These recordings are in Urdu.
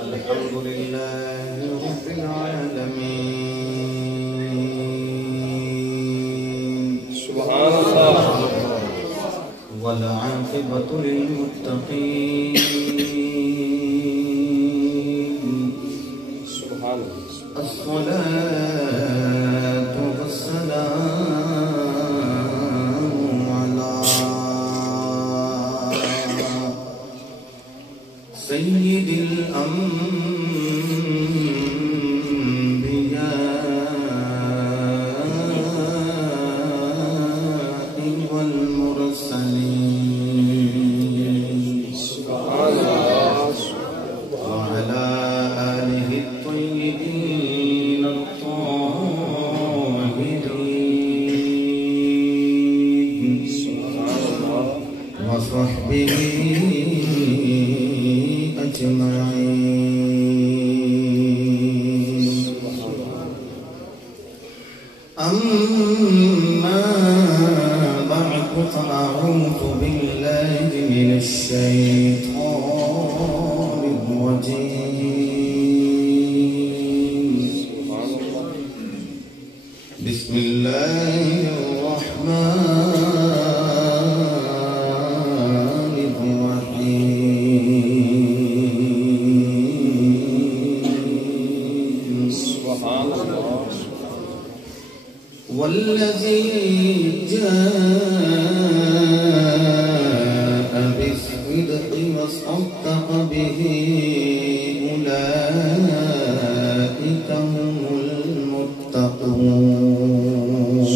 الحمد لله رب العالمين سبحان الله والعاقبة للمتقين سبحان الله الصلاة والسلام على سيد الأنبياء والمرسلين سبحان الله وعلى آله الطيبين الطاهرين وصحبه أجمعين أما بعد فأعوذ بالله من الشيطان الرجيم بسم الله الرحمن الرحيم سبحان الله والذي جاء بالصدق وصدق به أولئك هم المتقون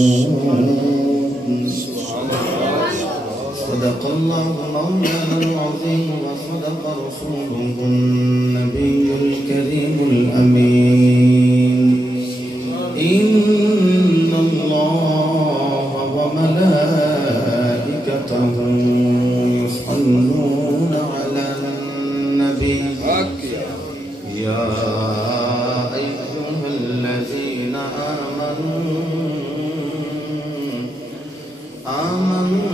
صدق الله مولانا العظيم وصدق رسوله النبي الكريم الأمين إن الله وملائكته يصلون على النبي يا أيها الذين آمنوا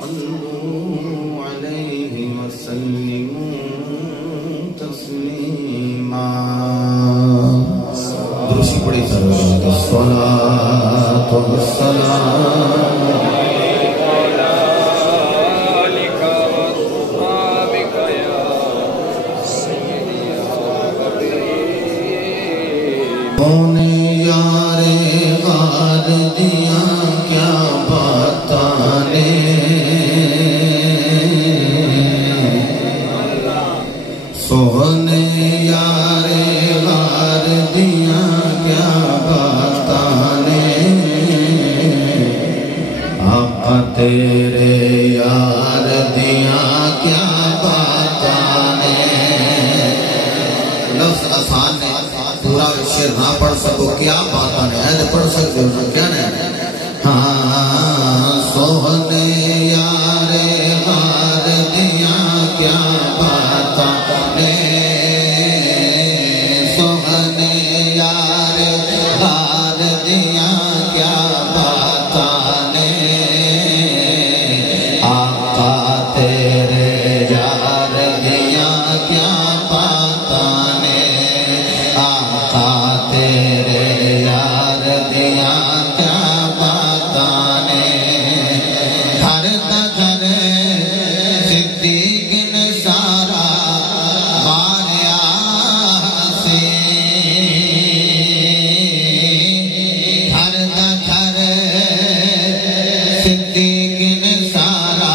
صلوا عليه وسلموا تسليما درشی پڑھی الصلاة والسلام یارے غار دیا کیا بتانے سونے یارے غار دیا کیا بتانے آقا تیرے یار دیا کیا بتانے لفظ آسان ہے پورا شعر نہ پڑھ سکو کیا بات ہے ایسے پڑھ سکتے ہو کیا نہیں ہاں سونے یارے غار دیا کیا بات ہے سونے یارے غار دیا کیا بات ہے آقا تیرے یار دیا کیا بات ہے آقا تیرے یار دیا کیا بتانے ہر دگر صدیق نے سارا ماریا سے ہر دگر صدیق نے سارا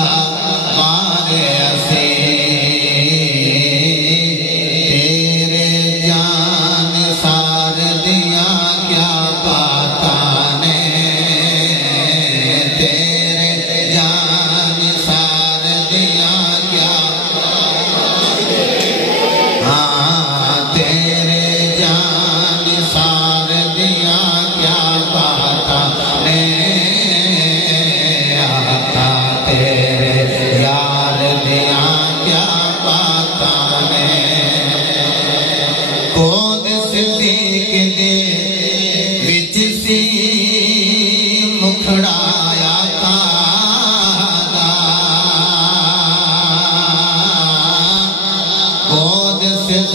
ماریا سے تیرے جان سار دیا کیا بتانے تیرے جان سار دیا کیا ہاں تیرے جان سار دیا کیا بتانے آقا تیرے یار دیا کیا بتانے گود صدیق دے وچ سی مکھڑایا تارا گود صدیق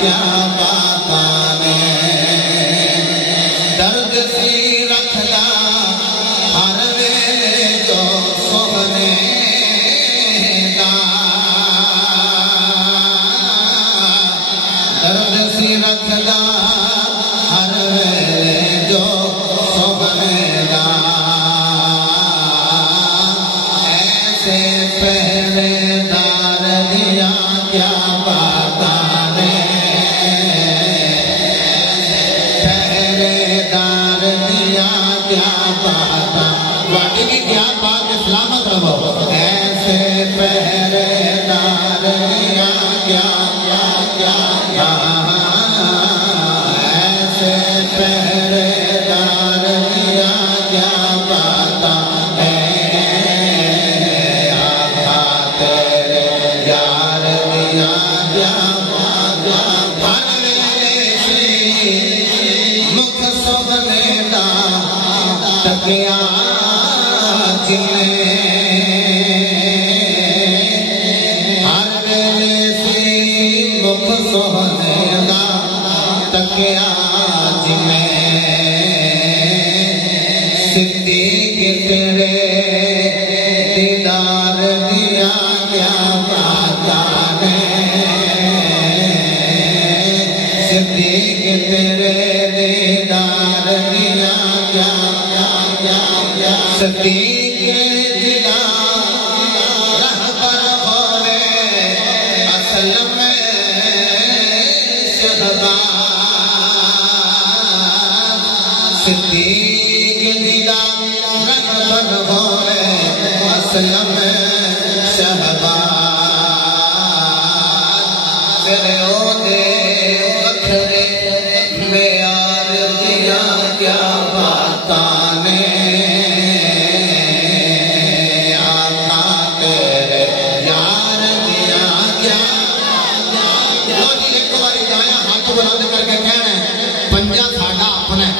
کیا باتانے درد سی رکھدا ہر ویلے جو سونے دا درد سی رکھدا ہر ویلے جو سونے دا ایسے پہرے دار دیا کیا باتانے پہرے دار دیا کیا باتا واٹی کی کیا بات اسلامت رہو ایسے پہرے دار دیا کیا ایسے پہرے دار دیا کیا باتا آقا تیرے یار دیا کیا باتا ہر ویلے سی مکھ سونے دا تکیا جنے ہر ویلے سی مکھ سونے دا تکیا جنے صدیق تیرے دیدار دیا کیا باتانے صدیق تیرے دیدار دیا کیا صدیق دیدار رہبر ہوئے اصل میں شہباز صدیق دیدار رہبر ہوئے اصل میں شہباز تیرے عہدے وکھرے معیار دیا کیا باتانے آقا تیرے یار دیا کیا لو جی ایک باری جایا ہاتھ بلند کر کے کہنا ہے پنجا ساڈا اپنا ہے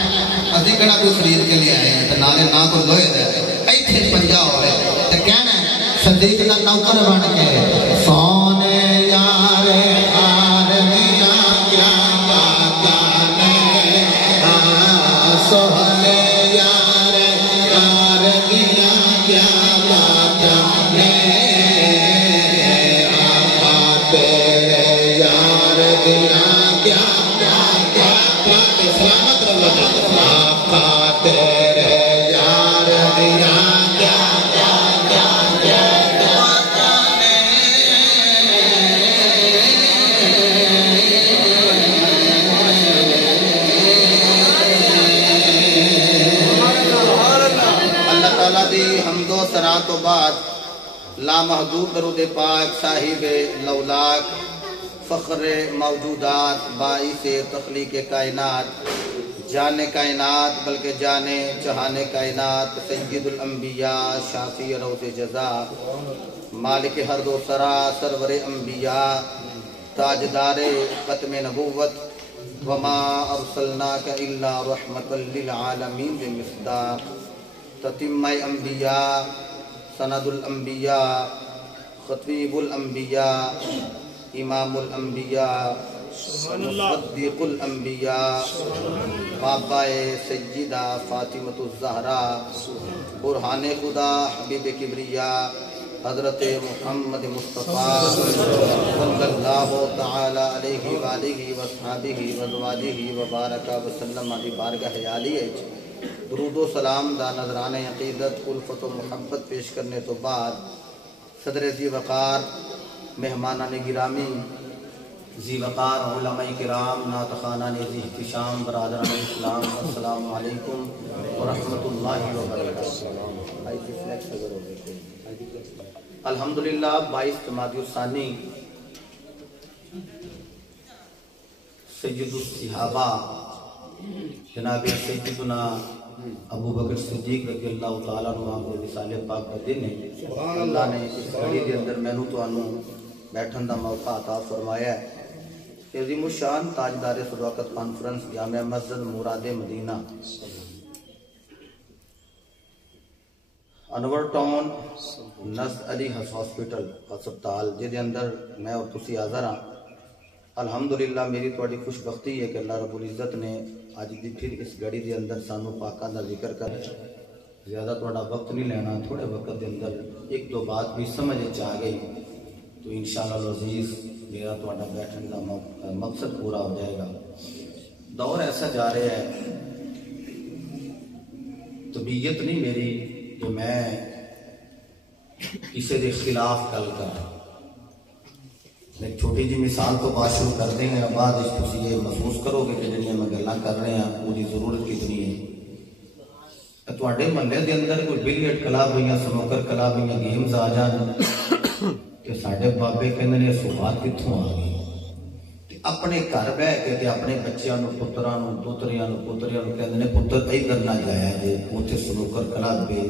اسی کڑا کوئی خرید کے لیے آئے ہیں تو نالے نہ کوئی لوہے دے ایتھے پنجا ہو رہے تو کہنا ہے صدیق دا نوکر بن کے سونے یار آر دیا کیا باتانے سونے یار آر دیا کیا باتانے آقا تیرے یار دیا کیا بات سلامت رہو آقا تیرے یار دیا کیا اللہ تعالیٰ دی حمد و ثنا تو بعد لامحدود درود پاک صاحب لولاک فخر موجودات باعث تخلیق کائنات جانے کائنات بلکہ جانے جہانے کائنات سید الانبیاء شافی روز جزا مالک ہر دو سرا سرور انبیاء تاجدار ختم نبوت وما ارسلناک الا رحمتا للعالمین بمصداق تتمہ انبیاء سند الانبیاء خطیب الانبیاء امام الانبیاء مصدق الانبیاء بابا سیدہ فاطمۃ الزہرا برہان خدا حبیب کبریاء حضرت محمد مصطفیٰ صلی اللہ تعالی علیہ وآلہ وصحبہ وازواجہ وبارک وسلم علی بارگاہ عالیہ درود و سلام دا نذران عقیدت الفت و محبت پیش کرنے تو بعد صدر ذی وقار مہمانان گرامی ذی وقار علماء کرام ناطقانان ذی احتشام برادران اسلام السلام علیکم ورحمۃ اللہ وبرکاتہ۔ الحمدللہ 22 جمادی الثانی سید الصحابہ جناب سیدنا ابو بکر صدیق رضی اللہ تعالیٰ عنہ کو وصال پاک کا دن ہے۔ اللہ نے اس گھڑی کے اندر میں تو بیٹھن دا موقع عطا فرمایا ہے۔ عظیم الشان تاجدار صداقت کانفرنس جامع مسجد مراد مدینہ انور ٹاؤن نزد علی ہاسپٹل ہسپتال جہدے اندر میں اور تسی حاضر ہاں۔ الحمدللہ میری تھوڑی خوش بختی ہے کہ اللہ رب العزت نے آج دی پھر اس گھڑی دے اندر سانو پاکاں دا ذکر کر زیادہ تھوڑا وقت نہیں لینا تھوڑے وقت دے اندر ایک دو بات بھی سمجھ آ گئی تو انشاءاللہ العزیز میرا تھوڑا بیٹھنے کا مقصد پورا ہو جائے گا. دور ایسا جا رہا ہے طبیعت نہیں میری کہ میں کسی کے خلاف گل کر ایک چھوٹی جی مثال تو بات شروع کر دیں گے بعد تھی یہ محسوس کرو گے کہ جنہیں میں گلاں کر رہے ہیں وہ ضرورت کتنی ہے. تھوڑے محلے کے اندر کوئی بلیٹ کلب ہوئی سنوکر کلب ہوئی گیمز آ جان کہ سارے بابے کہتے ہیں سواد کتوں آ گئی اپنے گھر بہ کے اپنے بچوں پتروں دوتریاں پوتریاں کہتے ہیں پتر ادھر نہ جایا جی اتنے سنوکر کلب ہے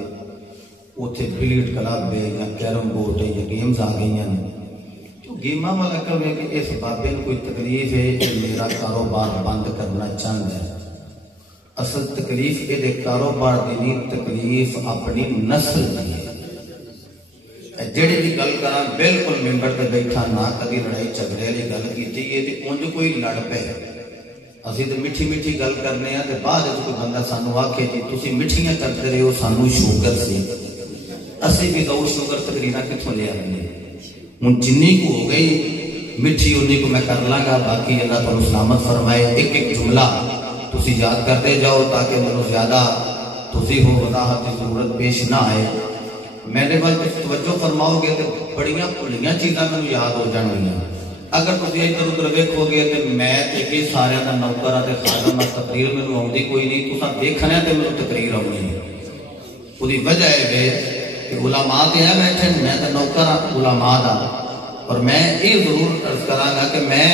اتنے بلیٹ کلب ہے یا کیرم بورڈ ہے یا گیمز آ گئی ہیں. گیما والا کہے کہ اس بابے کو کوئی تکلیف ہے کہ میرا کاروبار بند کرنا چاہتا ہے. اصل تکلیف یہ کاروبار کی نہیں تکلیف اپنی نسل کی ہے. جڑی بھی گل کراں بالکل ممبر تے بیٹھا نہ کبھی لڑائی جھگڑے والی گل کیتی ہے تے اونج کوئی لڑ پے اسی تے میٹھی میٹھی گل کرنے ہیں تے بعد وچ کوئی بندہ سانو آکھے جی تسی میٹھیاں کرتے رہے ہو سانو شوگر سی اسی بھی دو شوگر تقریرا کتھوں لے آنے ہوں جنی کو ہو گئی میٹھی انہی کو میں کر لاں گا باقی اللہ تعالی سلامت فرمائے. ایک ایک جملہ تسی یاد کرتے جاؤ تاکہ مجھے زیادہ تسی ہو وضاحت کی ضرورت پیش نہ آئے. میرے بل توجہ فرماؤ گے تو بڑیاں بھلیاں چیزاں مجھے یاد ہو جان گیا. اگر تسی ادھر ادھر ویکھو گے تو میں کہ سارے کا نوکر ہے خادم ہے تقریر میرے آتی کوئی نہیں تساں دیکھنا تو میرے تقریر آنی ہے. وہی وجہ ہے کہ علماء تے ہے بیٹھے میں تو نوکر ہاں علماء دا اور میں یہ ضرور عرض کراں گا کہ میں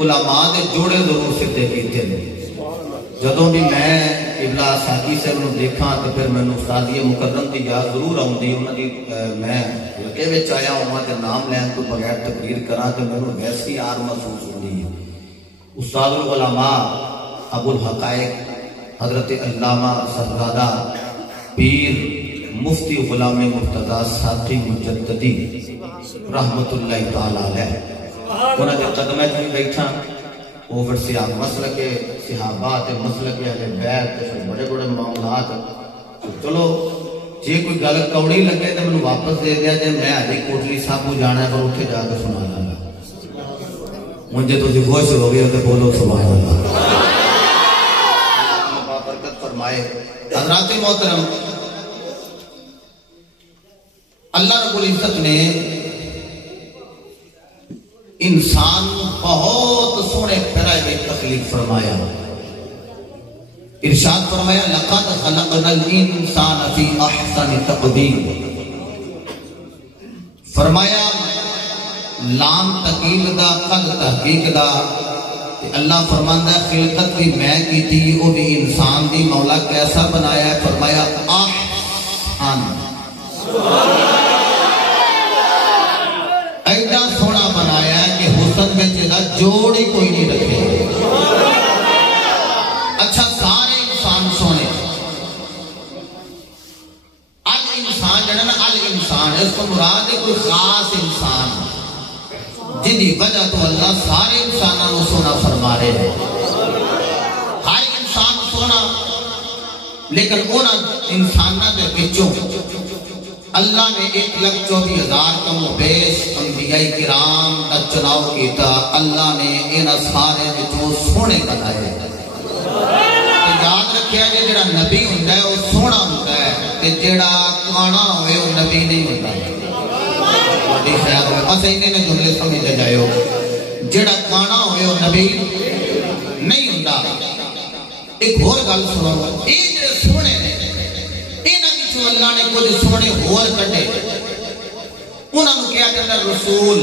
علماء دے جوڑے ضرور سدھے کیتے ہیں. جدوں بھی میں ابلا ساکی صاحب نوں دیکھاں تو پھر میں استادی مکرم کی یاد ضرور آؤندی انہاں دی میں لگے وچ آیا ہوں تے نام لین تو بغیر تقریر کراں تے مینوں ویسی یار محسوس ہوندی ہے. استاد العلماء ابو الحقائق حضرت علامہ صاحبزادہ پیر مفتی غلام مرتضیٰ ساقی مجددی رحمت اللہ تعالی علیہ انہاں دے قدمے وچ بیٹھا وہ پھر صحابہ مسلک صحابات مسلک اہل بیت بڑے بڑے معاملات. چلو جی کوئی گل کوڑی لگے تو مینوں واپس دے دیا جے میں ہجے کوٹلی صاحب جانا ہے پر اتنے جا کے سنا لاں گا. ہوں جی تسی خوش ہو گئے تو بولو سبحان اللہ. برکت فرمائے. حضرات محترم اللہ رب العزت نے انسان بہت سونے پیرائے میں تخلیق فرمایا. ارشاد فرمایا لقد خلقنا الانسان فی احسن تقویم. فرمایا لام تکیل دا قد تحقیق دا اللہ فرماندا ہے خلقت بھی میں کی تھی وہ بھی انسان دی مولا کیسا بنایا ہے. فرمایا احسن ایڈا سونا بنایا ہے کہ حسن میں جدا جوڑ ہی کوئی نہیں رکھے. اچھا سارے انسان سونے الانسان جنہاں الانسان اس کو مراد ہے کوئی خاص انسان جن کی وجہ تو اللہ سارے انسانوں سونا فرما رہے ہیں. ہر انسان سونا لیکن انہاں انسانوں کے بچوں اللہ نے 1,24,000 کم و بیش انبیاء کرام کا چناؤ کیتا. اللہ نے انہاں سارے بچوں سونے بنائے. یاد رکھیا جی جڑا نبی ہوندا ہے وہ سونا ہوندا ہے تے جڑا کانا ہوئے وہ نبی نہیں ہوندا. بڑی خیال ہے بس انہیں نے جملے سمجھ جائیو جڑا کانا ہوئے وہ نبی نہیں ہوندا. ایک اور گل سنو یہ جڑے سونے نے انہاں وچوں اللہ نے کچھ سونے ہور کڈے انہاں نوں کیا جاندا رسول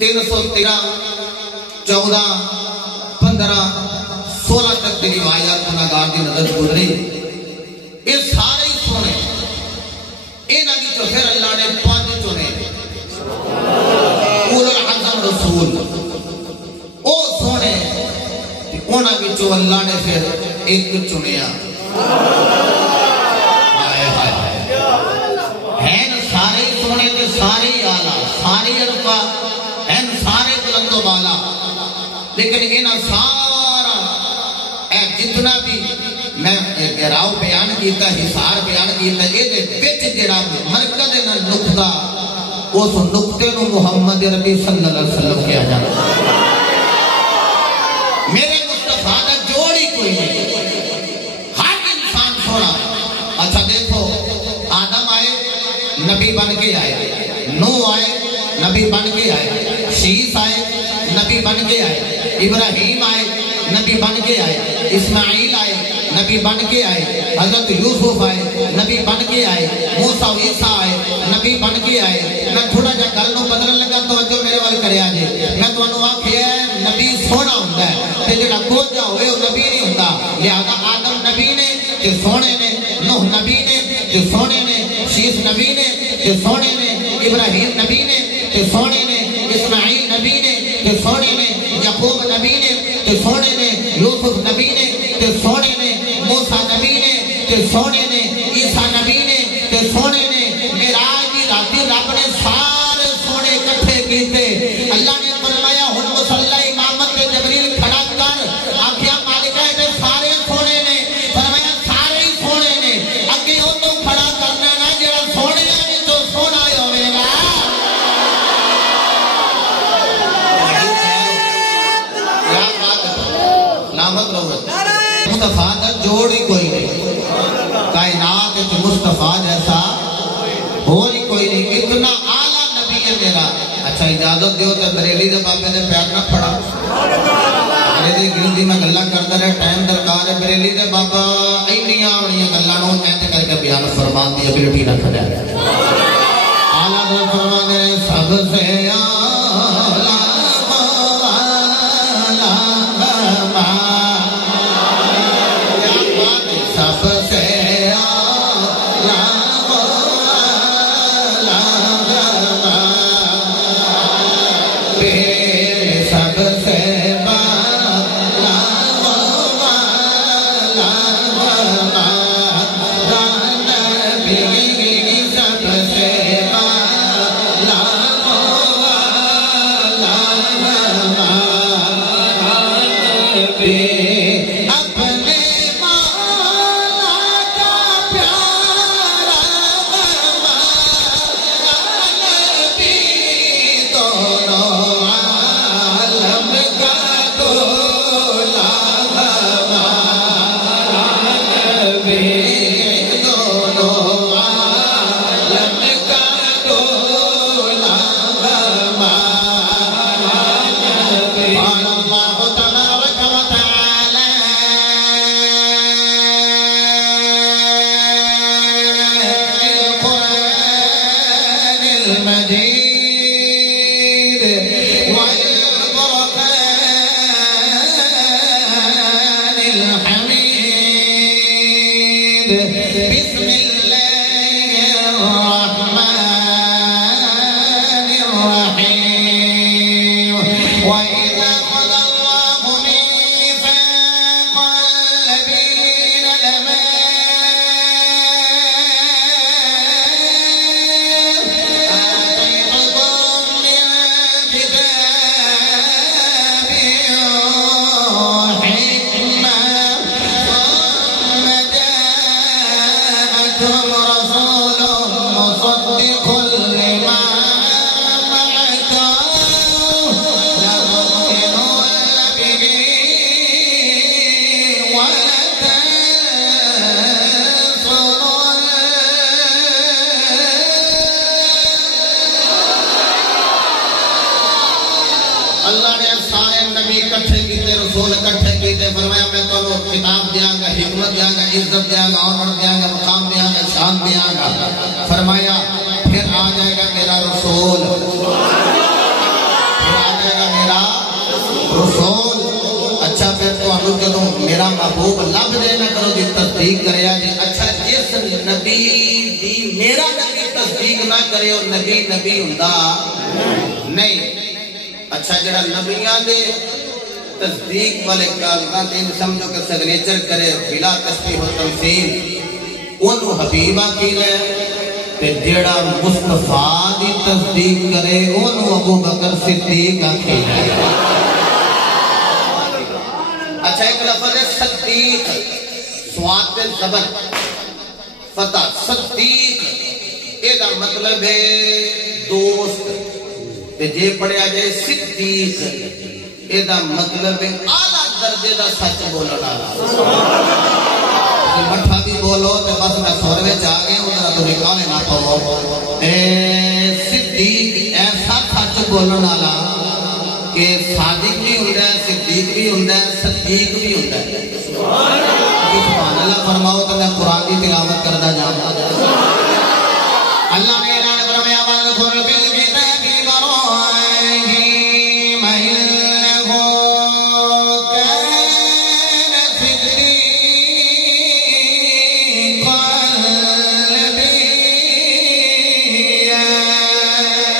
313 14 15 16 تک دی روایات گناہگار دی نظر گزری. یہ سارے سونے انہاں وچوں پھر اللہ نے 5 چنے اولو العزم رسول او سونے انہاں وچوں اللہ نے پھر ایک چنیا. ہیں سارے سونے تے سارے آلہ سارے عرفہ ہیں سارے بلند و والا لیکن انہاں سارا اے جتنا بھی میں گراؤ بیان کیتا حصار بیان کیتا یہ وچ جڑا مرکز نہ نقطہ اس نقطے نو محمد ربی صلی اللہ علیہ وسلم کیا جاتا میرے مصطفیٰ دا جوڑ ہی کوئی نہیں ہر انسان سونا اچھا دیکھو آدم آئے نبی بن کے آئے نوح آئے نبی بن کے آئے شیس آئے نبی بن کے آئے ابراہیم آئے نبی بن کے آئے اسماعیل آئے نبی بن کے آئے حضرت یوسف آئے نبی بن کے آئے موسیٰ و عیسیٰ آئے نبی بن کے آئے میں تھوڑا جا گل نو بدلن لگا توجہ میرے وال کرے آجے میں تو انہوں آکھیا ہے نبی سونا ہوندہ ہے تے جڑا کوجا ہوئے وہ نبی نہیں ہوندہ لہذا آدم نبی نے تے سونے نے نوح نبی نے تے سونے نے شیس نبی نے تے سونے نے ابراہیم نبی نے تے سونے نے اسماعیل نبی نے تے سونے نے یعقوب نبی نے تے سونے نے یوسف نبی نے تے سونے نے موسیٰ نبی نے تے سونے نے عیسیٰ نبی نے تے سونے نے معراج دی راتی رب نے سارے سونے اکٹھے کیتے اللہ نے فرمایا ہن مصلی امامت تے جبریل کھڑا کر آکھیا مالکہ تے سارے سونے نے فرمایا سارے ہی سونے نے اگے او تو کھڑا کرنا نا جڑا سونے نے تو سونا ہی ہوے گا کیا بات نامت لوگ مصطفیٰ دا جوڑ ہی کوئی نہیں کائنات وچ مصطفیٰ جیسا ہو ہی کوئی نہیں اتنا اعلیٰ نبی ہے میرا اچھا اجازت دیو تے بریلی دے بابے دے پیر نہ پڑا بریلی گرندی میں گلہ کرتا رہے ٹائم درکار ہے بریلی دے بابا اینیاں اونیاں گلہ نو اینتے کر کے بیان فرمان دی ابیلٹی نہ کھڑا اعلیٰ دے فرمان دے سب سے اعلیٰ سب سے عزت دیا گا آنر دیا گا مقام دیا گا شان دیا گا فرمایا پھر آ جائے گا میرا رسول پھر آ جائے گا میرا رسول اچھا پھر تو ہم جدوں میرا محبوب لب دے نہ کرو دی تصدیق کرے جی اچھا جس نبی دی میرا نبی تصدیق نہ کرے اور نبی نبی ہوندا نہیں اچھا جڑا نبیاں دے تصدیق والے کاغذات ان سمجھو کہ سگنیچر کرے بلا تشبیہ و تمثیل انہوں حبیبہ کی لے تے جیڑا مصطفیٰ دی تصدیق کرے انہوں ابو بکر صدیق آکھے اچھا ایک لفظ ہے صدیق سواد زبر فتح صدیق اے دا مطلب ہے دوست تے جے پڑھیا جائے صدیق اے دا مطلب ہے اعلیٰ درجے دا سچ بولنا مٹھا بھی بولو تے بس میں سور میں جا گئے ادھر تو نکالے نہ پاؤ اے صدیق ایسا سچ بولنا والا کہ صادق بھی ہوتا ہے صدیق بھی ہوتا ہے صدیق بھی ہوتا ہے سبحان اللہ فرماؤ تو میں قرآن کی تلاوت کرتا جاؤں اللہ نے اعلان فرمایا وَاذْكُرْ فِي الْكِتَابِ إِبْرَاهِيمَ إِنَّهُ كَانَ صِدِّيقًا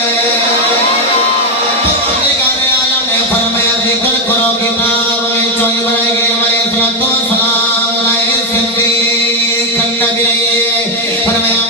نَبِيًّا پروردگار عالم نے فرمایا ذکر کرو کتاب میں جو ابراہیم علیہ السلام لائے صدیق نبی فرمایا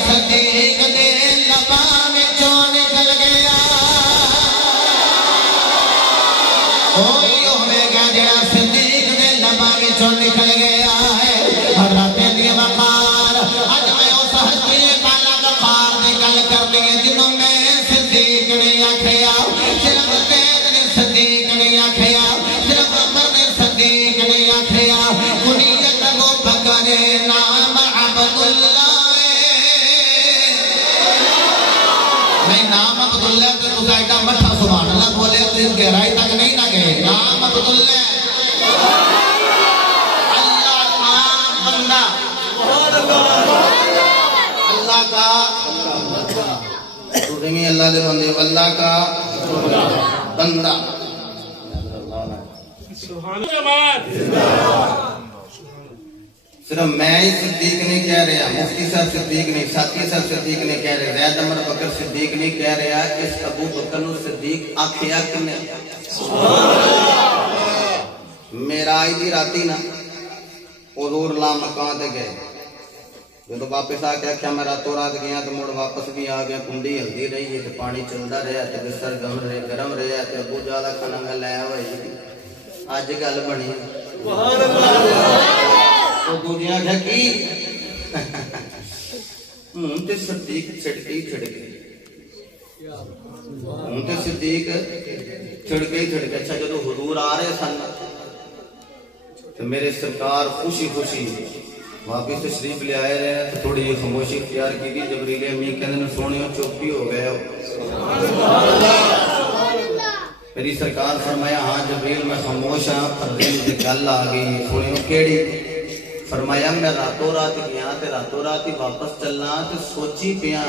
صدیق دے لباں وچوں نکل نہیں نام عبداللہ تو تو ایڈا مٹھا سبحان اللہ بولے تو اس گہرائی تک نہیں نہ گئے نام عبداللہ اللہ کا بندہ اللہ کا تو دیں اللہ دے بندے اللہ کا بندہ صرف میں ہی صدیق نہیں کہہ رہا مفتی صاحب صدیق نہیں ساتھی صاحب صدیق نہیں کہہ رہے زید عمر بکر صدیق نہیں کہہ رہا اس ابو بکر نو صدیق آکھیا کنے معراج دی راتی نا حضور لا مکان تے گئے جب واپس آ کے کیا میں راتوں رات گیا تو مڑ واپس بھی آ گیا کنڈی ہلدی رہی ہے تو پانی چلتا رہا تو بستر گرم رہا تو ابو جالا کھانا گا لے ہوئی اج گل بنی تو دنیا کیا کی ہوں تے صدیق چھڑکے ہی چھڑکے ہوں تے صدیق چھڑکے ہی چھڑکے اچھا جدو حضور آ رہے سن تو میرے سرکار خوشی خوشی واپس تشریف لے آئے رہے تو تھوڑی یہ خاموشی اختیار کی تھی جبریل امین کہنے نے سونیوں چوپی ہو گئے ہو میری سرکار فرمایا ہاں جبریل میں خاموش ہاں پردے مجھے گل آ گئی سونیوں کیڑی فرمایا میں راتوں رات گیا تے راتوں رات ہی واپس چلنا تے سوچی پیا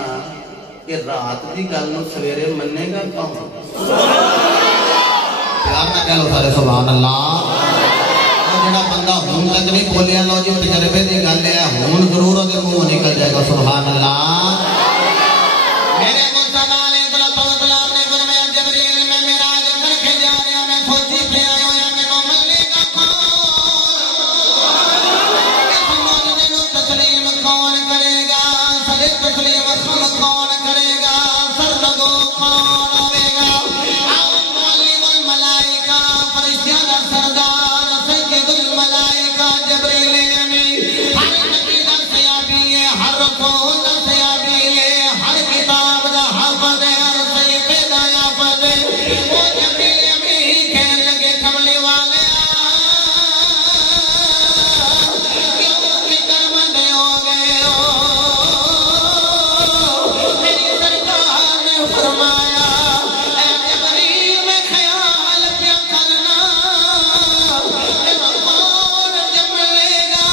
کہ رات دی گل نو سویرے مننے گا کون پیار نہ کہہ لو سارے سبحان اللہ جڑا بندہ ہون تک نہیں بولیا لو جی تجربے دی گل ہے ہون ضرور دے منہ نکل جائے گا سبحان اللہ میرے مصطفیٰ علیہ السلام نے فرمایا جبریل میں معراج کر کے جا رہا میں سوچی پہ آیا ہوں مینوں ملے گا کون اس معجزے نو تسلیم کون کرے گا سر تسلیم کون کرے گا سر لگو کون ہوے گا او معلم الملائکہ فرشتیاں دا سردار سید الملائکہ جبریل امین ہر نبی دا سیابی ہے ہر رسول دا سیابی ہے ہر کتاب دا حافظ ہے ہر صحیفے دا حافظ ہے وہ جبریل امین کہنے لگے کملی والے کیوں فکر مند ہو گئے ہو میری سرکار نے فرمایا اے جبریل میں خیال پیا کرنا میرا کون جملے گا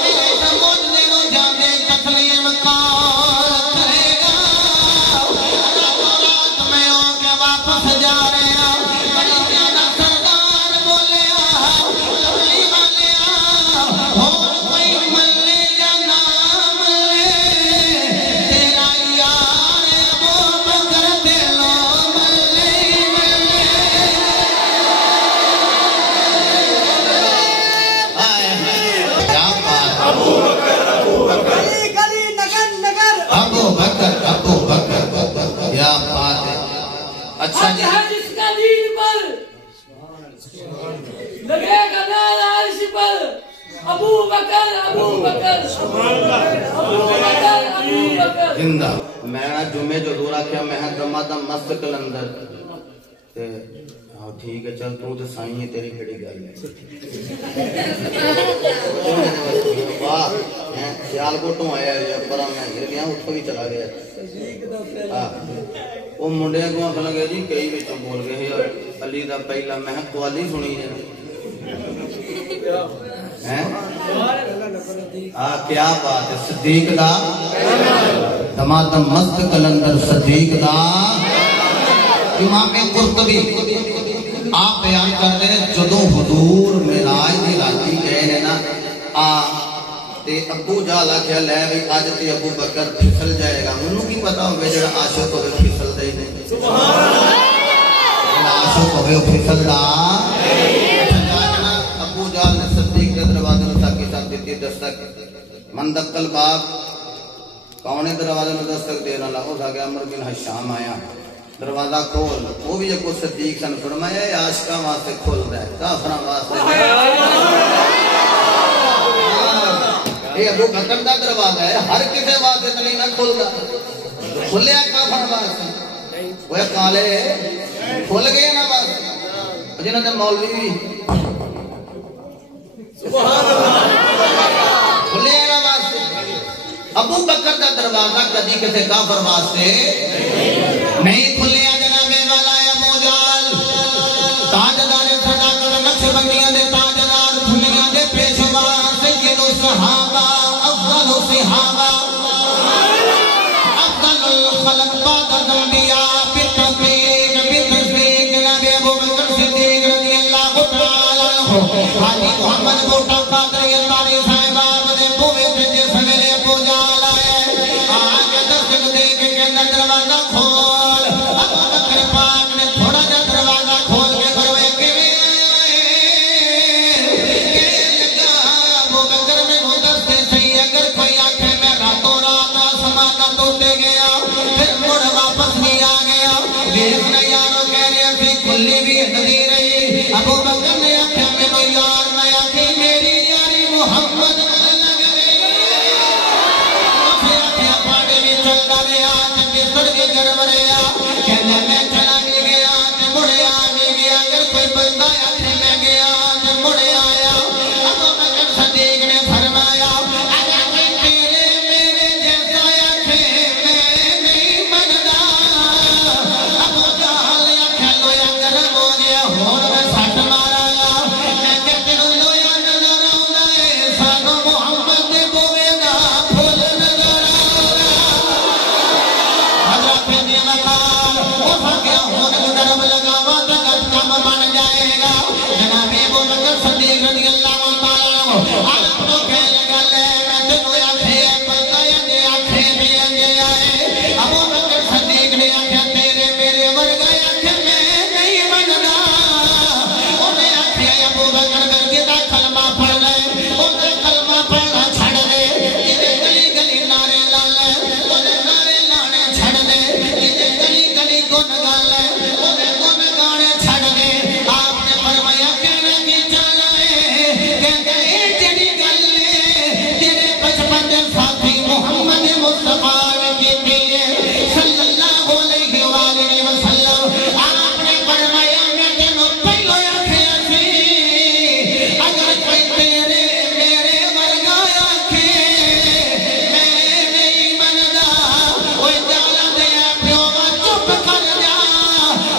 میرے سمجھنے نو جانے تسلیم کون کرے گا رات میں ہو کے واپس جا رہے ہیں فرشتیاں دا سردار بولیا کملی والے اور کوئی ملے یا نہ ملے تیرا یار ابو بکر دلو ملے کیا بات ابو بکر کیا بات ہے اچھا جی جس کا دین پر لگے گا نعرہ عرش پر ابو بکر ابو بکر ابو بکر ابو بکر زندہ میں جمعے جو دورا کیا میں دمادم مست کلندر تے ہاں ٹھیک ہے چل تو تے سائیں ہے تیری کھڑی گل ہے واہ خیال کوٹوں آیا ہے پرا میں گر گیا اٹھو بھی چلا گیا وہ منڈے کو آخر لگے جی کئی بچوں بول گئے علی دا پہلا میں قوالی سنی ہے کیا بات ہے صدیق دا دمادم مست کلندر صدیق دا امام قرطبی آپ بیان کرتے ہیں جدو حضور معراج دی راتی گئے نے نا تے ابو جالا کیا لے بھی آج تے ابو بکر پھسل جائے گا انہوں کی پتا ہوگا جڑا عاشق ہوئے پھسل دے نہیں جڑا عاشق ہوئے پھسل دا ابو جال نے صدیق کے دروازے میں ساکی ساتھ دیتی دستک من دقل باب کون دروازے میں دستک دینا لہو تھا کہ عمر بن حشام آیا دروازہ کھول وہ بھی ابو صدیق سن فرمایا یہ عاشقاں واسطے کھول رہا ہے کافراں واسطے یہ ابو بکر دا دروازہ ہے ہر کسی واسطے نہیں نہ کھلدا کھلیا کافر واسطے وہ کالے کھل گئے نا بس جنہاں دے مولوی بھی سبحان اللہ کھلیا نا واسطے ابو بکر کا دروازہ کدی کسی کافر واسطے نہیں کھلیا جناب والا ابو جہل تاجدار صداقت نقشبندیاں دے تاجدار دنیا دے پیشوا سید الصحابہ افضل الصحابہ افضل الخلق بعد الانبیاء بالتصدیق جناب ابو بکر صدیق رضی اللہ تعالی عنہ حاجی محمد بوٹا قادر یتاری صاحب دے بوے تے جس ویلے ابو جہل آئے آگے دستک دے کے کہندا دروازہ کھول ابو بکر پاک نے تھوڑا جا دروازہ کھول کے فرمایا کیویں لگا ابو بکر میں دستے صحیح اگر کوئی آنکھے میں راتوں رات آسمان نہ ٹوٹے گیا پھر مڑ واپس نہیں آ گیا دیکھنا یارو کہہ رہے تھے کھلی بھی ہدی رہی ابو بکر نے آنکھیں میں کوئی یار نہ آنکھیں میری یاری محمد نہ لگ گئی پھر آنکھیں پاڑے میں چلتا رہا چنگے سڑکے گرم رہا کہنے میں چلا بھی گیا مڑے آ بھی گیا اگر کوئی بندہ آنکھیں میں گیا مڑے آیا ابو بکر صدیق نے فرمایا اگر کوئی تیرے میرے جیسا آنکھیں میں نہیں بندا ابو جہل آنکھیں لویا گرم ہو گیا ہون میں سٹ مارا میں کہ تینوں لویا نظر آؤں ہے سانو محمد دے بوے دا پھول نظر حضرت نے مقال وہ گیا ہون گرم لگاوا تک کم بن جائے گا جناب ابو بکر صدیق رضی اللہ تعالی عنہ آپ کو کہنے لگا لے میں تینوں آنکھیں بندہ دے آنکھیں بھی انگے آئے ابو بکر صدیق نے آنکھیں تیرے میرے ورگا آنکھیں میں نہیں بننا انہیں آنکھیں ابو بکر کر دا کلمہ پڑھ لے انہیں کلمہ پڑھنا چھڑ دے انہیں گلی گلی نعرے لا لے انہیں نعرے لانے چھڑ دے انہیں گلی گلی گن گا لے انہیں گن گانے چھڑ دے آپ نے فرمایا کہنا کی چاہنا ہے کہتے ہیں جڑی گل تیرے بچپن دے ساتھی محمد مصطفیٰ نے کی ہے صلی اللہ علیہ وآلہ وسلم آپ نے فرمایا میں تینوں پہلو آنکھیں سی اگر کوئی تیرے میرے ورگا آنکھیں میں نہیں بندا اوے جالا دیا پیو چپ کر جا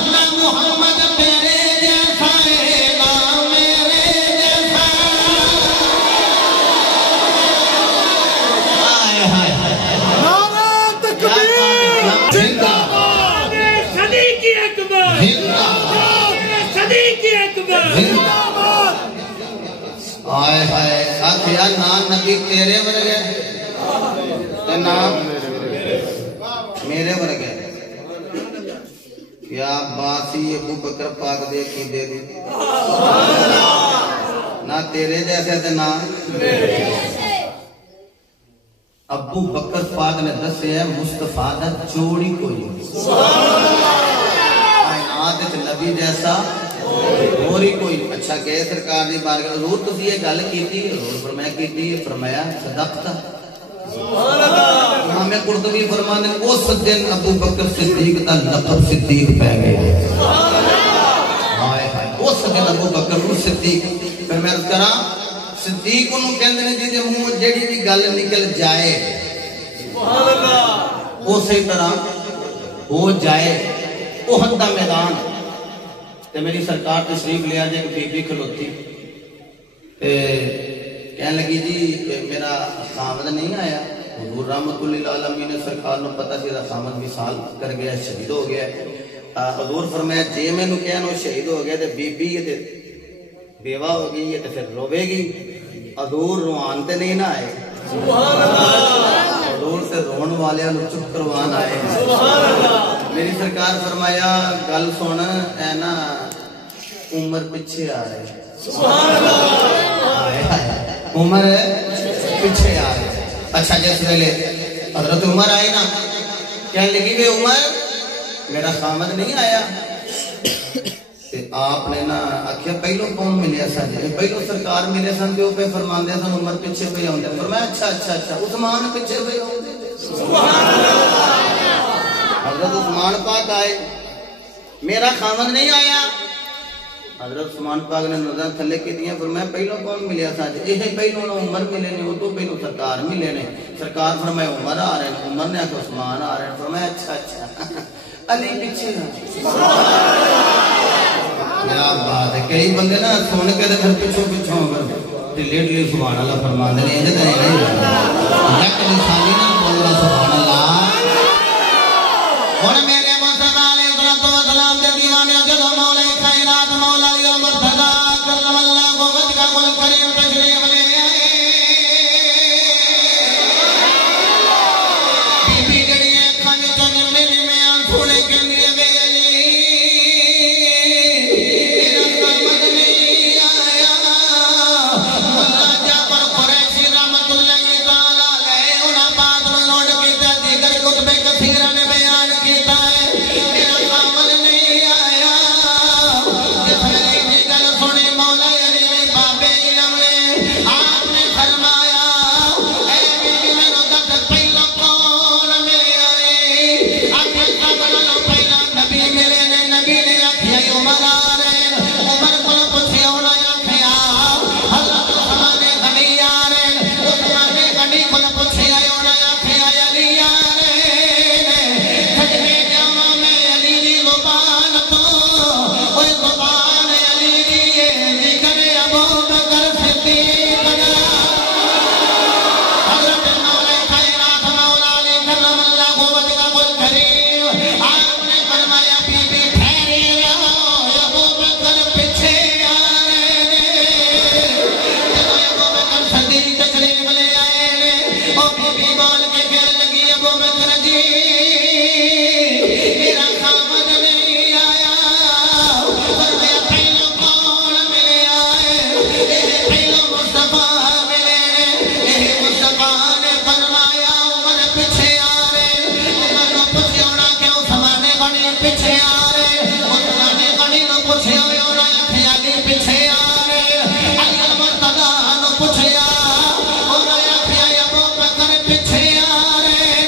نہ محمد تیرے جیسا ہے نہ میرے جیسا ہائے ہائے نعرہ تکبیر زندہ صدیق اکبر زندہ صدیق اکبر آئے ہائے آخیا نام نبی تیرے ورگے تے نام میرے ورگے کیا باسی ابو بکر پاک دے کی دے دی نہ تیرے جیسے تے نہ ابو بکر پاک نے دسے ہے مصطفیٰ دا جوڑی کوئی کائنات وچ نبی جیسا اور ہی کوئی اچھا کہ سرکار دی بارگاہ حضور تسی یہ گل کیتی حضور فرمایا کیتی فرمایا صدقت امام قرطبی فرماتے ہیں اس دن ابو بکر صدیق دا لقب صدیق پہ گیا ہائے ہائے اس دن ابو بکر صدیق پھر میں عرض کراں صدیق انہوں کہندے نے جی منہ جڑی بھی گل نکل جائے اسی طرح ہو جائے احد دا میدان تے میری سرکار تشریف لیا جائے کہ بی بی کھلوتی کہنے لگی جی میرا خامد نہیں آیا حضور رحمت اللہ عالمین سرکار نے پتہ سی خامد وصال کر گیا شہید ہو گیا حضور فرمایا جے میں نو کہنا شہید ہو گیا تے بی بی تے بیوہ ہو گئی ہے تے پھر روے گی حضور روان تے نہیں نہ آئے حضور سے رون والے چپ کروان آئے میری سرکار فرمایا گل سن اے نا عمر پیچھے آ رہے عمر پیچھے آ رہے اچھا جس ویلے حضرت عمر آئے نا کہنے لگی کہ عمر میرا خامد نہیں آیا آپ نے نا آخیا پہلو کون ملیا سن جی پہلو سرکار ملے سن جو پہ فرماندے سن عمر پیچھے پہ آؤں فرمایا اچھا اچھا اچھا عثمان پیچھے پہ آؤں حضرت عثمان پاک آئے میرا خامد نہیں آیا حضرت عثمان پاک نے نظر تھلے کی دیا فرمایا پہلو کون ملیا سا یہ پہلو نہ عمر ملے نے وہ تو پہلو سرکار ملے نے سرکار فرمایا عمر آ رہے ہیں عمر نے آکھا عثمان آ رہے ہیں فرمایا اچھا علی پیچھے کیا بات ہے کئی بندے نا سونے کے پھر پیچھوں لیٹ لی سبحان اللہ فرما دے نہیں کرے نہیں یک لسانی نہ بول رہا سبحان اللہ اور میرے مصطفیٰ علیہ السلام دے دیوانے جلو مولا کائنات مولا علی المرتضی کرم اللہ کو وجہ کل کریم تشریف لے آئے بی بی جڑی ہے کھانے تو نمے میں آنکھوڑے کے لیے بے علی میرا سامد نہیں آیا اللہ جعفر قریشی رحمت اللہ تعالیٰ علیہ انہاں بات میں نوٹ کیتا دیگر کتب کثیرہ نے بیان کیتا ہے میرا سامد نہیں آیا جس میں ایسی گل سنی مولا علی میں بابے علم نے آپ نے فرمایا اے بیوی میں نو دس پہلا کون ملے آئے آخر سب نو پہلا نبی ملے نے نبی نے آخیا عمر آ رہے عمر کو پوچھیا ہونا آخیا حضرت عثمان غنی آ رہے عثمان غنی کو پوچھیا ہونا آخیا علی آ رہے سجنے جاواں میں علی دی زبان تو اوے زبان علی دی ذکر ابو بکر صدیق دا حضرت مولا کائنات مولا علی کرم اللہ وجہ کل کریم آپ نے فرمایا بی بی ٹھہرے رہو ابو بکر پیچھے آ رہے جب ابو بکر صدیق تشریف لے آئے او بی بی بول کے کہنے لگی ابو بکر جی میرا خامد نہیں آیا فرمایا پہلو کون ملے آئے پہلو مصطفیٰ ملے یہ مصطفیٰ نے فرمایا عمر پیچھے آ رہے عمر نو پوچھے ہونا کہ عثمان غنی پیچھے آ رہے عثمان غنی نو پوچھے ہونا کہ علی پیچھے آ رہے علی المرتضی نو پوچھے ہونا کہ ابو بکر پیچھے آ رہے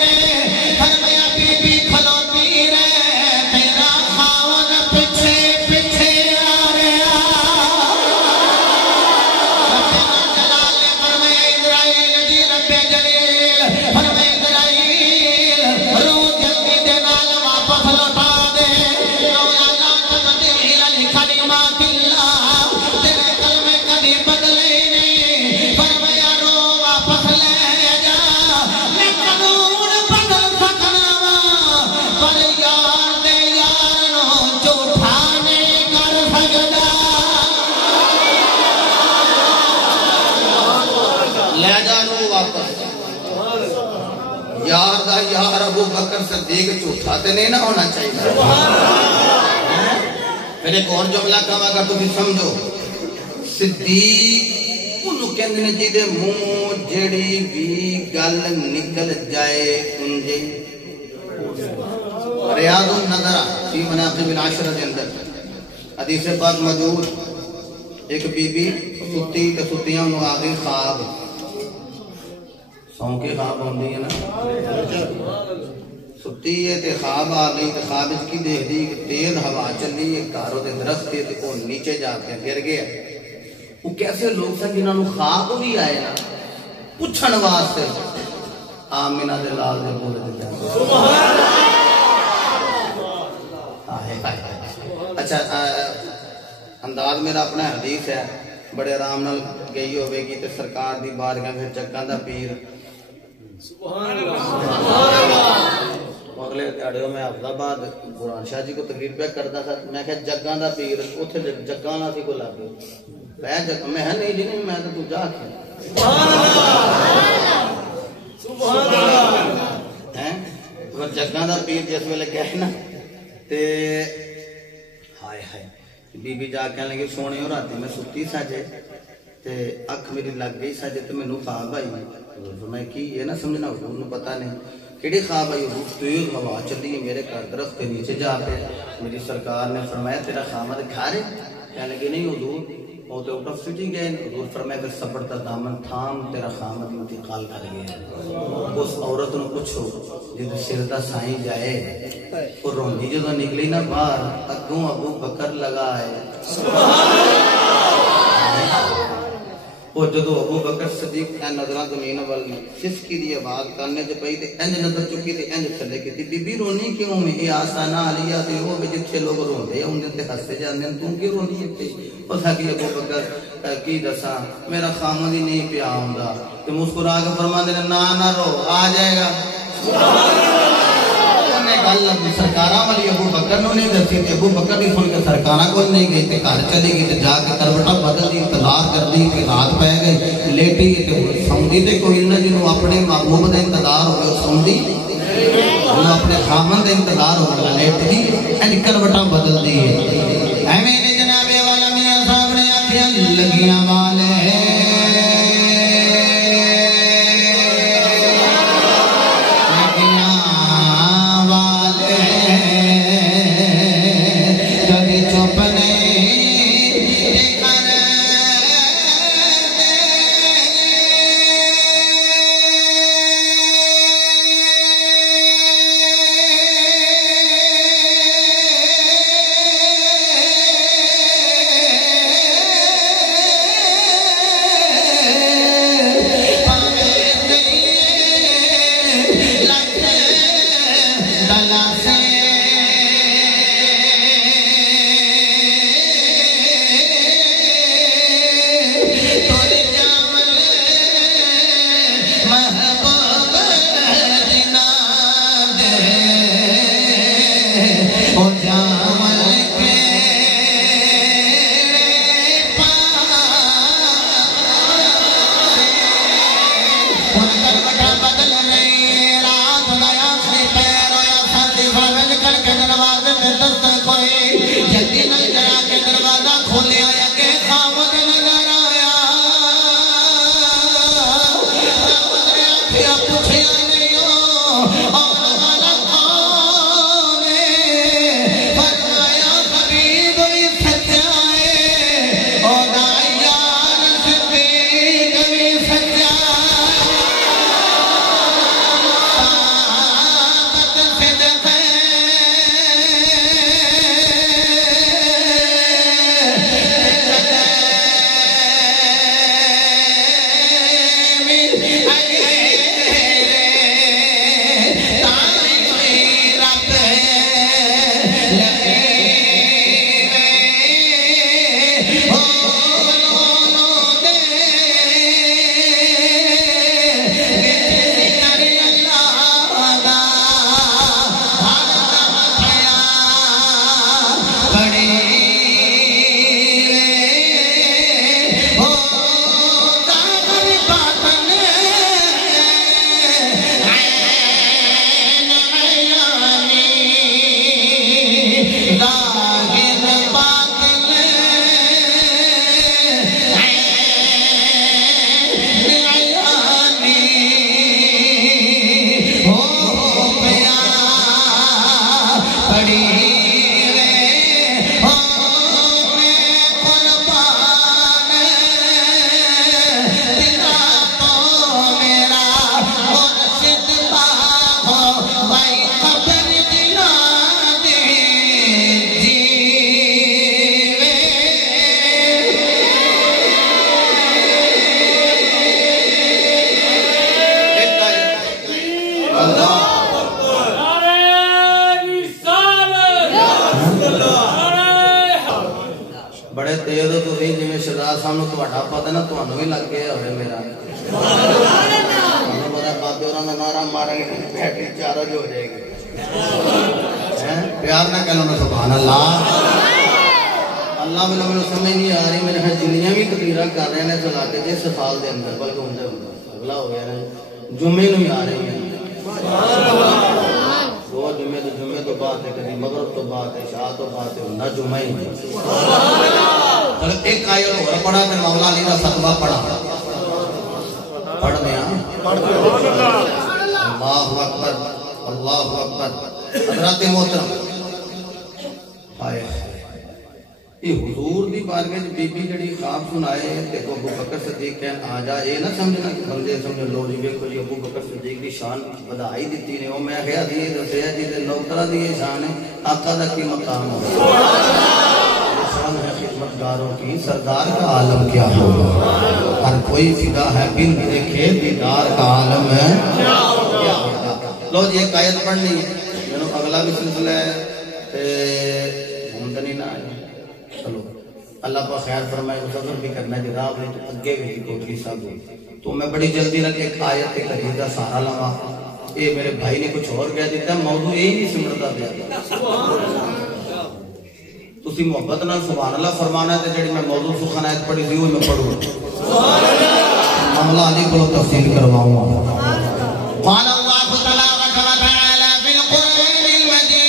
فرمایا بی بی کھلوتی رہے تیرا خاون پیچھے پیچھے آ رہا جلال نے فرمایا اسرائیل جی رب جلیل فرمایا اسرائیل روح جلدی دے نال واپس لوٹا دے مولا تبدیل لکلمات اللہ تیرے کلمے کبھی بدلے نہیں فرمایا روح واپس لے جا میں قانون بدل سکنا وا پر یار دے یار نو جھوٹا نہیں کر سکدا لے جا روح واپس یار دا یار ابو بکر صدیق جھوٹا تے نہیں نہ ہونا چاہیے پھر ایک اور جملہ کہا گا تو بھی سمجھو صدیق انہوں کہندے نے جی دے منہ جڑی بھی گل نکل جائے انجے ریاض النظرہ فی مناقب العشرہ دے اندر حدیث پاک موجود ایک بی بی ستی تے ستیاں انہوں آگئی خواب سون کے خواب ہوندی ہے نا ستی ہے تے خواب آگئی تے خواب اس کی دیکھ دی کہ تیز ہوا چلی ایک کارو دے درخت تے وہ نیچے جا کے گر گیا وہ کیسے لوگ سن جنہاں نو خواب بھی آئے نا پوچھن واسطے آمینہ دے لال دے بولے دے جانے اچھا انداز میرا اپنا حدیث ہے بڑے آرام نال گئی ہوئے گی تے سرکار دی بارگاہ پھر چکاں دا پیر اگلے دیہڑے میں حافظ آباد قرآن شاہ جی کو تقریر پہ کرتا تھا میں کہا جگاں دا پیر اوتھے جگاں نہ سی کو لگ گئے میں نہیں جی نہیں میں تو جا کے سبحان اللہ ہیں جگاں دا پیر جس ویلے کہے نا تے ہائے ہائے بی بی جا کے لگی سونے اور راتی میں ستی ساجے تے اکھ میری لگ گئی ساجے تے مینوں خواب آئی میں کی یہ نہ سمجھنا حضور نوں پتہ نہیں کیڑی خواب آئی حضور تیز ہوا چلی میرے گھر درخت کے نیچے جا کے میری سرکار نے فرمایا تیرا خامد گھر ہے کہنے لگے نہیں حضور وہ تو آؤٹ آف سٹی گئے. حضور فرمایا کہ صبر کا دامن تھام تیرا خامد انتقال کر گیا. اس عورت نو پوچھو جد سر دا سائیں جائے اور روندی جدو نکلی نا باہر اگوں ابو بکر لگا ہے. اور جدو ابو بکر صدیق نظراں زمین وال سسکی دی آواز کرنے جو پئی تے انج نظر چکی تے انج تھلے کی بی بی رونی کیوں میں اے آسانہ علیہ تے او جتھے لوگ روندے ان تے ہستے جاندے تو کیوں رونی تے او ساکی ابو بکر کی دساں میرا خامد ہی نہیں پیا ہوندا تے مسکرا کے فرماندے نہ رو آ جائے گا. گل سرکاراں والی ابو بکر نو نہیں دسی تے ابو بکر دی سن کے سرکاراں کول نہیں گئی تے گھر چلی گئی تے جا کے کروٹا بدل دی انتظار کردی تے رات پے گئی لیٹی تے سوندی تے کوئی نہ جنوں اپنے محبوب دا انتظار ہوے سوندی جنوں اپنے خامن دا انتظار ہوے لیٹدی ایں کروٹا بدل دی ایویں نے جناب والا میاں صاحب نے آکھیا لگیاں والے یہ حضور دی بارگاہ بی بی جڑی خواب سنائے تے ابو بکر صدیق کہن آ جا، اے نہ سمجھنا کہ بندے سمجھ لو جی ویکھو جی ابو بکر صدیق دی شان بدائی دتی نے، او میں کہیا دی دسیا جی تے نوکرا دی شان ہے، آقا دا کی مقام ہے، شان ہے خدمتگاروں کی، سردار کا عالم کیا ہوگا، ہر کوئی فدا ہے بن دیکھے دیدار کا عالم ہے کیا ہوگا۔ لو جی ایک آیت پڑھنی ہے، میں اگلا بھی سلسلہ ہے نہیں نہ چلو اللہ پاک خیر فرمائے، صبر بھی کرنا جی، راہ تو اگے بھی کوٹلی صاحب ہوئی تو میں بڑی جلدی رکھ ایک آیت کریم کا سہارا لوا، یہ میرے بھائی نے کچھ اور کہہ دیتا ہے، موضوع یہی نہیں سمجھتا پیا، تسی محبت نال سبحان اللہ فرمانا ہے، جڑی میں موضوع سخن آیت پڑھی تھی وہ میں پڑھوں مولا علی کو تفصیل کرواؤں گا۔ قال اللہ تبارک و تعالی فی القرآن المجید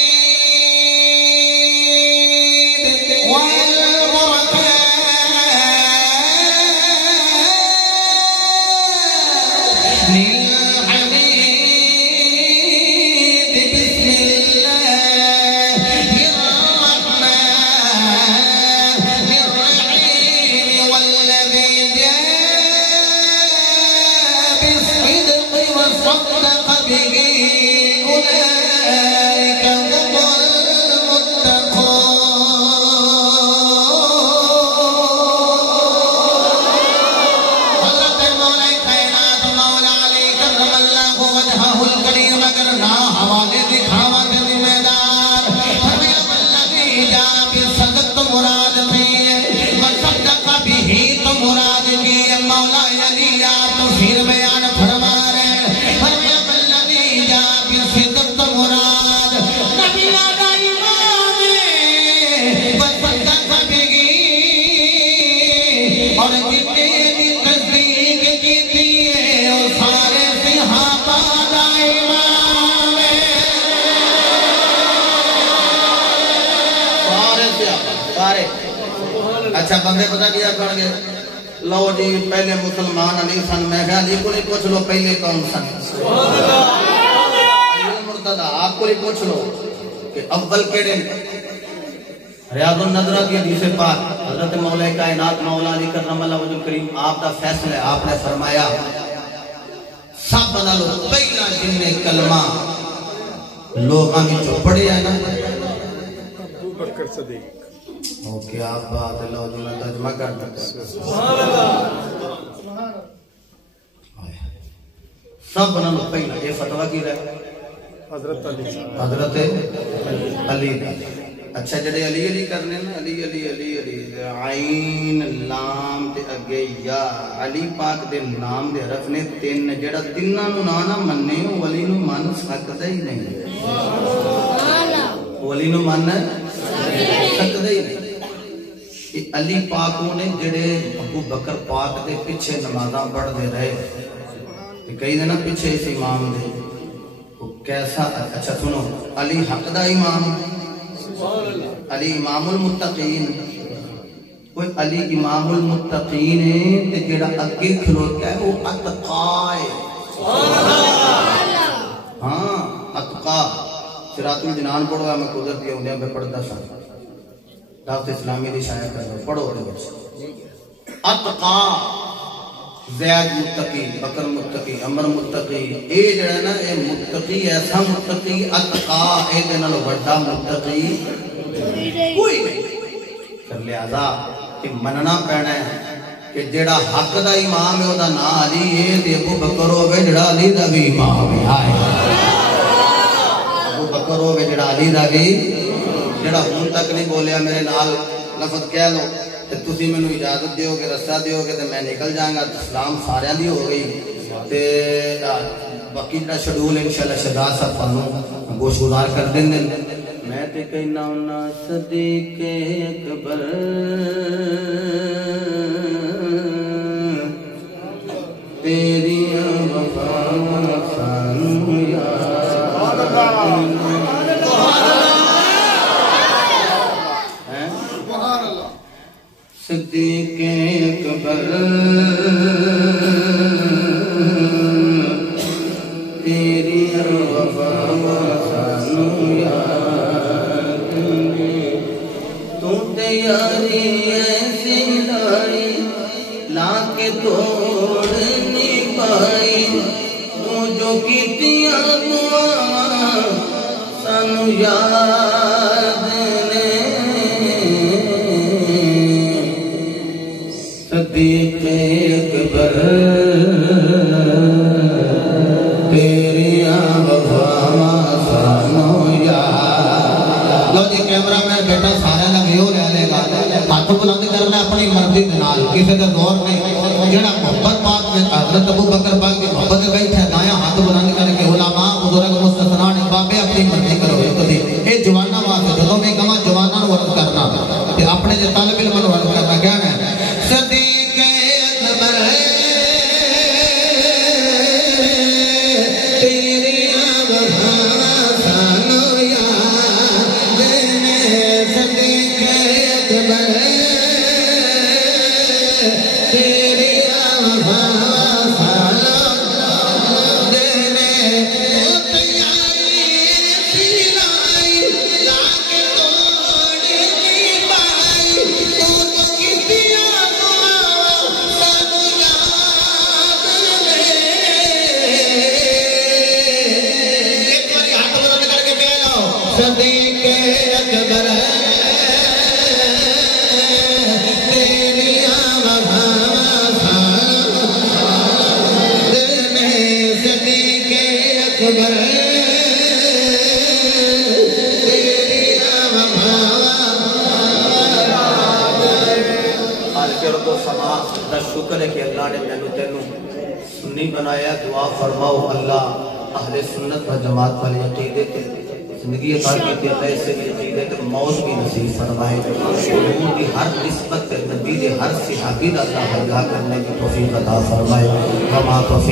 اچھا بندے پتہ کیا کر گئے، لو جی پہلے مسلمان علی سن، میں کہا علی کو نہیں پوچھ لو پہلے کون سن، علی مرتضی آپ کو نہیں پوچھ لو کہ اول کیڑے، ریاض النظرہ کی حدیث پاک حضرت مولا کائنات مولا علی کرم اللہ وجہ کریم آپ دا فیصلہ آپ نے فرمایا سب نالو پہلا جن نے کلمہ لوگاں وچوں پڑھیا نا ابو بکر صدیق، او کیا بات ہے، لو جو میں ترجمہ کرتا سبحان اللہ، سب نالو پہلا یہ فتویٰ کی رہے حضرت علی صاحب، حضرت علی دا۔ اچھا جڑے علی علی کرنے نا، علی علی علی علی عین لام تے اگے یا، علی پاک دے نام دے حرف نے تین، جڑا تیناں نو نہ مننے او علی نو من سکدا ہی نہیں، علی نو من سکدا ہی نہیں۔ علی پاکوں نے جڑے ابو بکر پاک دے پیچھے نمازاں پڑھ دے رہے، کئی دن پیچھے اس امام دے کیسا، اچھا سنو، علی حق دا امام، علی امام المتقین، کوئی علی امام المتقین ہے تے جڑا اگے کھلوتا ہے وہ اتقا ہے، ہاں اتقا، صراط الجنان پڑھو ہے، میں قدرت کے ہونے میں پڑھتا سا دعوت اسلامی دی شائع کر رہا پڑھو دے بچ، اتقا زید متقی، بکر متقی، عمر متقی، اے جڑا نا اے متقی ایسا متقی اتقا، اے دے نال بڑا متقی کوئی نہیں، پھر لہذا کہ مننا پینا ہے کہ جڑا حق دا امام ہے او دا نا علی ہے تے ابو بکر ہوے جڑا علی دا بھی امام ہے، ابو بکر ہوے جڑا علی دا بھی، جڑا ہن تک نہیں بولیا میرے نال لفظ کہہ لو تے تسی مینوں اجازت دیو گے، رستہ دیو گے تے میں نکل جاؤں گا، اسلام سارے دی ہو گئی تے باقی جڑا شیڈول انشاءاللہ شہزاد صاحب تانوں گوش گزار کر دیں دیں۔ میں تے کہنا ہونا صدیق اکبر تیری وفا سانو یاد، صدیق اکبر تیری وفا سانو یاد، تو تے یار یاد نے صدیق اکبر تیریاں وفاواں سانو یاد. لو جی کیمرہ مین بیٹا سارے کا ویو لے لے گا. ہاتھ بلند کرنا اپنی مرضی کے نال کسی کا دور نہیں. جڑا محبت پاک میں حضرت ابو بکر پاک کی محبت بیٹھا دایاں ہاتھ بلند کر کے علماء بزرگ مستثنا نے بابے اپنی مرضی کرو. یہ جوانا واسطے جدو میں کہاں جوانا نو ورد کرنا تے اپنے جو طالب علم نو ورد کرنا کیا ہے صدیق اکبر تیریاں وفاواں سانو یاد نے صدیق اکبر تیریاں وفاواں سانو یاد نے. صدیق اکبر تیریاں وفاواں سانو یاد نے صدیق اکبر تیریاں وفاواں. خالق رب و سما کا شکر ہے کہ اللہ نے مینوں تینوں سنی بنایا. دعا فرماؤ اللہ اہل سنت و جماعت والے عقیدے تے زندگی عطا کی اللہ سے عقیدے تے موت بھی نصیب فرمائے. حضور کی ہر نسبت نبی دے ہر صحابی دا اللہ حیا کرنے کی توفیق عطا فرمائے. وما توفیق